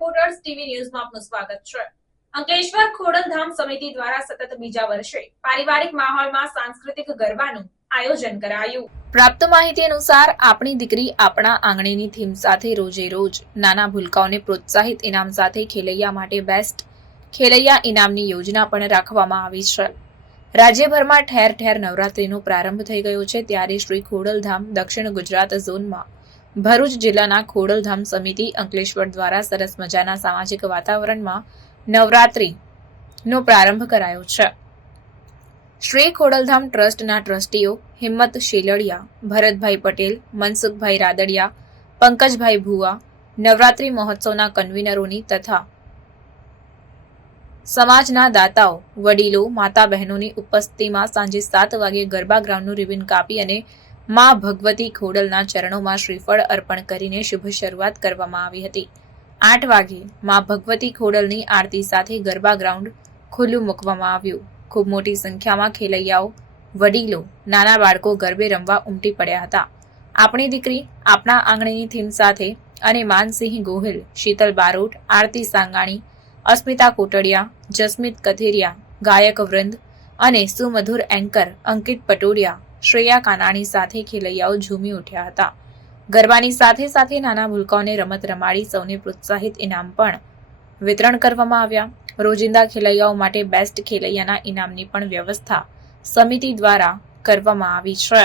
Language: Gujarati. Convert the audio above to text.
કલર્સ ટીવી ન્યૂઝમાં આપનું સ્વાગત છે. અંકલેશ્વર ખોડલધામ સમિતિ દ્વારા સતત બીજા વર્ષે પારિવારિક માહોલમાં સાંસ્કૃતિક ગરબાનું આયોજન કરાયું. પ્રાપ્ત માહિતી અનુસાર, આપણી દીકરી આપણા આંગણીની થીમ સાથે રોજે રોજ નાના ભૂલકાઓને પ્રોત્સાહિત ઇનામ સાથે ખેલૈયા માટે બેસ્ટ ખેલૈયા ઇનામની યોજના પણ રાખવામાં આવી છે. રાજ્યભરમાં ઠેર ઠેર નવરાત્રીનો પ્રારંભ થઈ ગયો છે, ત્યારે શ્રી ખોડલધામ દક્ષિણ ગુજરાત ઝોનમાં ભરૂચ જિલ્લાના ખોડલધામ સમિતિ અંકલેશ્વર દ્વારા સરસ મજાના સામાજિક વાતાવરણમાં નવરાત્રીનો પ્રારંભ કરાયો છે. શ્રી ખોડલધામ ટ્રસ્ટના ટ્રસ્ટીઓ હિંમત શેલડિયા, ભરતભાઈ પટેલ, મનસુખભાઈ રાદડિયા, પંકજભાઈ ભુવા, નવરાત્રી મહોત્સવના કન્વીનરોની તથા સમાજના દાતાઓ, વડીલો, માતા બહેનોની ઉપસ્થિતિમાં સાંજે સાત વાગે ગરબા ગ્રાઉન્ડનું રિબિન કાપી અને મા ભગવતી ખોડલના ચરણોમાં શ્રીફળ અર્પણ કરીને શુભ શરૂઆત કરવામાં આવી હતી. આઠ વાગે મા ભગવતી ખોડલની આરતી સાથે ગરબા ગ્રાઉન્ડ ખુલ્લું મૂકવામાં આવ્યું. ખૂબ મોટી સંખ્યામાં ખેલૈયાઓ, વડીલો, નાના બાળકો ગરબે રમવા ઉમટી પડ્યા હતા. આપણી દીકરી આપણા આંગણીની થીમ સાથે અને માનસિંહ ગોહિલ, શીતલ બારોટ, આરતી સાંગાણી, અસ્મિતા કોટડિયા, જસ્મિત કથેરિયા, ગાયક વૃંદ અને સુમધુર એન્કર અંકિત પટોડિયા શ્રેયા કાનાણી સાથે ખેલૈયાઓ ઝૂમી ઉઠ્યા હતા. ગરબાની સાથે સાથે નાના ભૂલકાઓને રમત રમાડી સૌને પ્રોત્સાહિત ઇનામ પણ વિતરણ કરવામાં આવ્યા. રોજિંદા ખેલૈયાઓ માટે બેસ્ટ ખેલૈયાના ઇનામની પણ વ્યવસ્થા સમિતિ દ્વારા કરવામાં આવી છે.